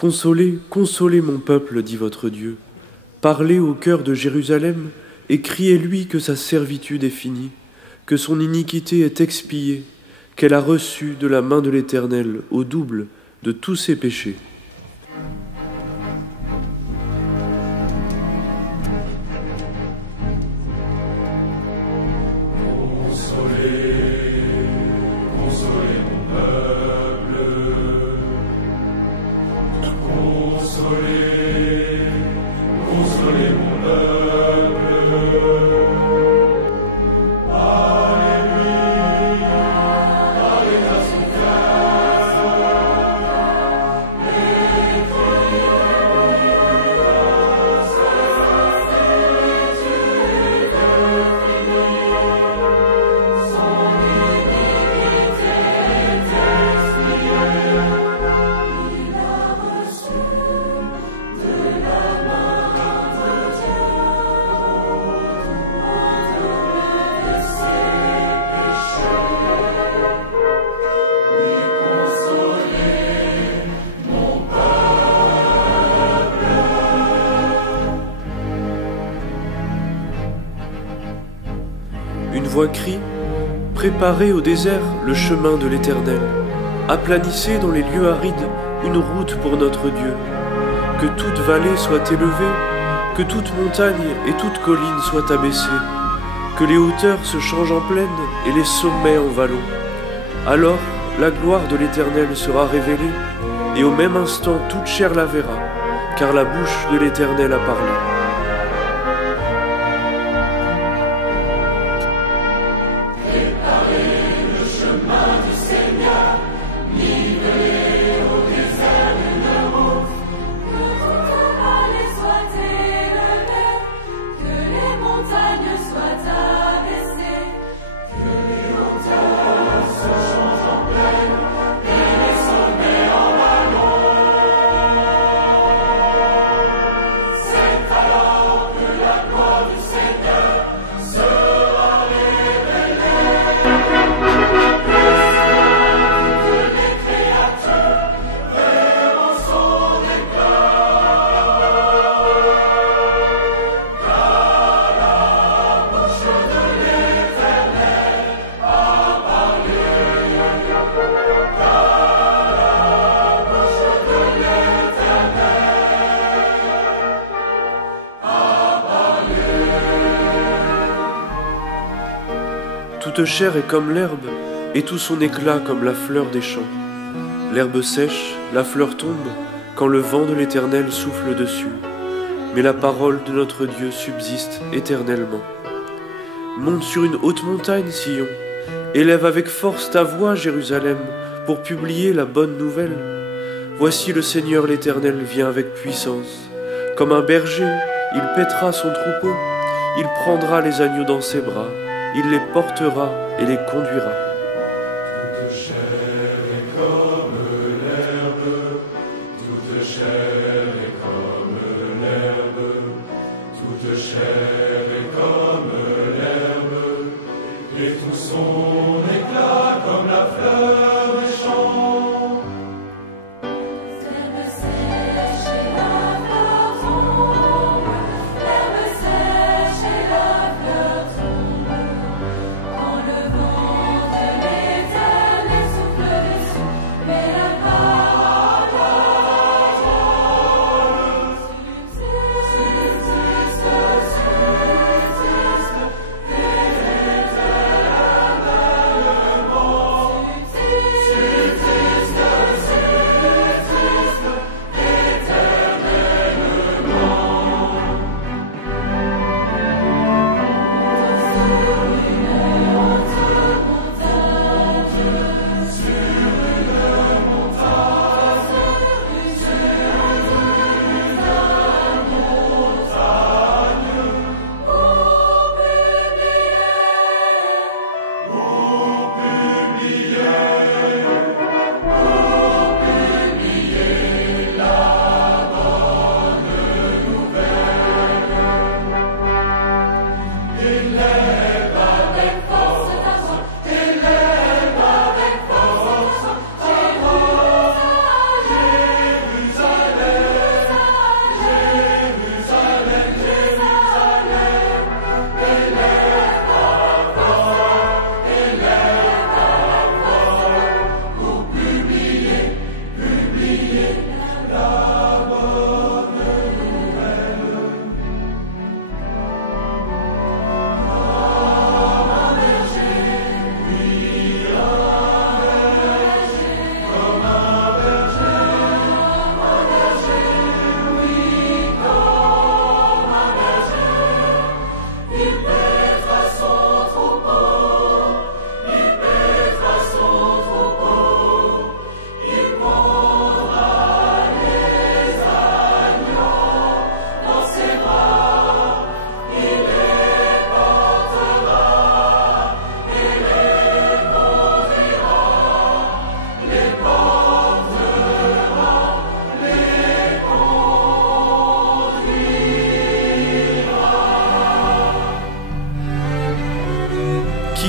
Consolez, consolez mon peuple, dit votre Dieu. Parlez au cœur de Jérusalem et criez-lui que sa servitude est finie, que son iniquité est expiée, qu'elle a reçu de la main de l'Éternel au double de tous ses péchés. Une voix crie « Préparez au désert le chemin de l'Éternel, aplanissez dans les lieux arides une route pour notre Dieu. Que toute vallée soit élevée, que toute montagne et toute colline soient abaissées, que les hauteurs se changent en plaine et les sommets en vallons. Alors la gloire de l'Éternel sera révélée, et au même instant toute chair la verra, car la bouche de l'Éternel a parlé. » Toute chair est comme l'herbe, et tout son éclat comme la fleur des champs. L'herbe sèche, la fleur tombe, quand le vent de l'Éternel souffle dessus. Mais la parole de notre Dieu subsiste éternellement. Monte sur une haute montagne, Sion, élève avec force ta voix, Jérusalem, pour publier la bonne nouvelle. Voici le Seigneur l'Éternel vient avec puissance. Comme un berger, il paîtra son troupeau, il prendra les agneaux dans ses bras, il les portera et les conduira. Toute chair est comme l'herbe, toute chair est comme l'herbe, toute chair est comme l'herbe, et tout son éclat comme la fleur des champs. L'herbe sèche et la fleur tombe, l'herbe sèche et la fleur tombe. Quand le vent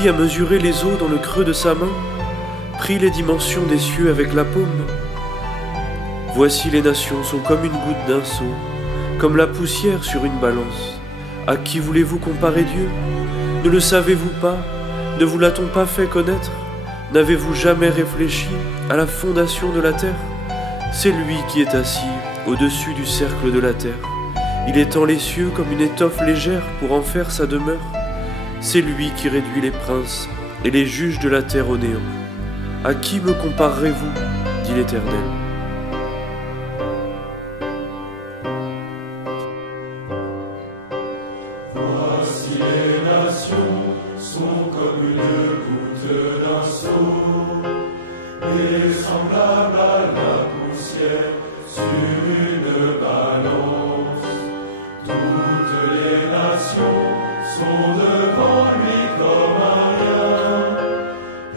Qui a mesuré les eaux dans le creux de sa main, pris les dimensions des cieux avec la paume? Voici les nations sont comme une goutte d'un seau, comme la poussière sur une balance. À qui voulez-vous comparer Dieu? Ne le savez-vous pas? Ne vous l'a-t-on pas fait connaître? N'avez-vous jamais réfléchi à la fondation de la terre? C'est lui qui est assis au-dessus du cercle de la terre. Il étend les cieux comme une étoffe légère pour en faire sa demeure. C'est lui qui réduit les princes et les juges de la terre au néant. À qui me comparerez-vous? Dit l'Éternel. Voici les nations sont comme une goutte d'un seau, et semblables à la poussière sur une balance. Toutes les nations sont devant lui comme un rien,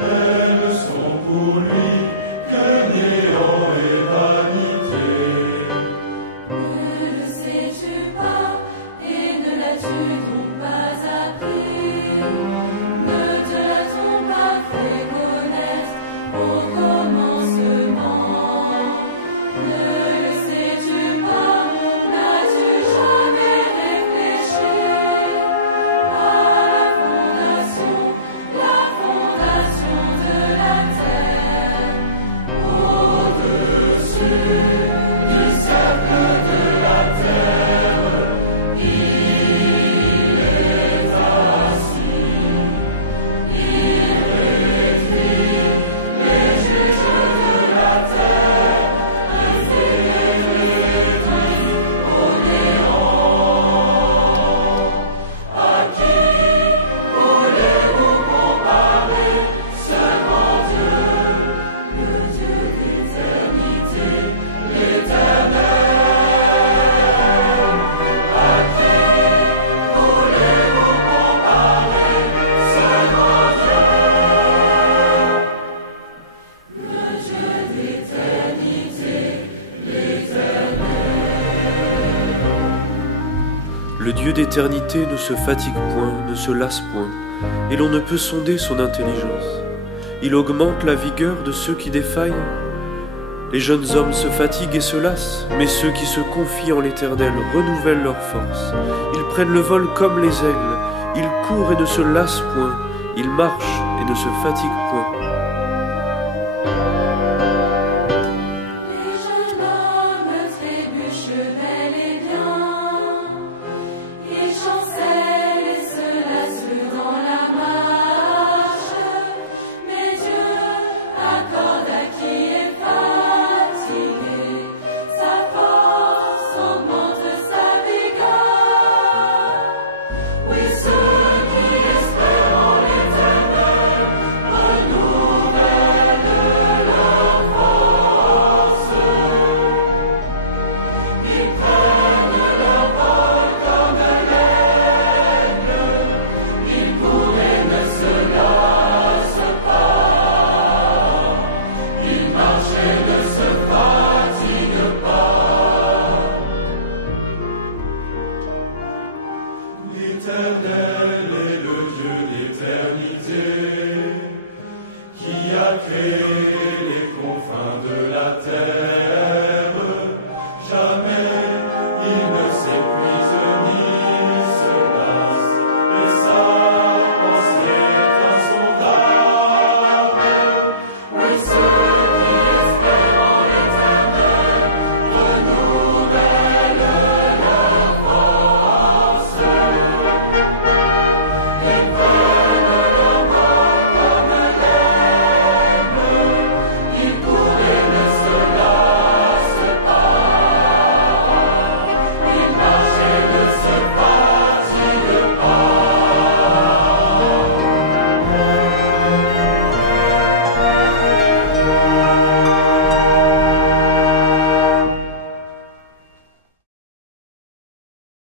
elles sont pour lui que néant et vanité. Ne le sais-tu pas et ne l'as-tu donc pas appris? Ne te l'a-t-on pas fait connaître au commencement? Ne le sais-tu pas? N'as-tu jamais réfléchi à la fondation de la terre, au-dessus du cercle de la terre, il est assis, il réduit les juges de la terre, il fait les réduits au néant. À qui voulez-vous comparer seulement Dieu, le Dieu d'éternité, l'Éternel? À qui voulez-vous comparer seulement Dieu, le Dieu d'éternité, l'Éternel? Le Dieu d'éternité ne se fatigue point, ne se lasse point, et l'on ne peut sonder son intelligence. Il augmente la vigueur de ceux qui défaillent. Les jeunes hommes se fatiguent et se lassent, mais ceux qui se confient en l'Éternel renouvellent leur force. Ils prennent le vol comme les aigles, ils courent et ne se lassent point, ils marchent et ne se fatiguent point.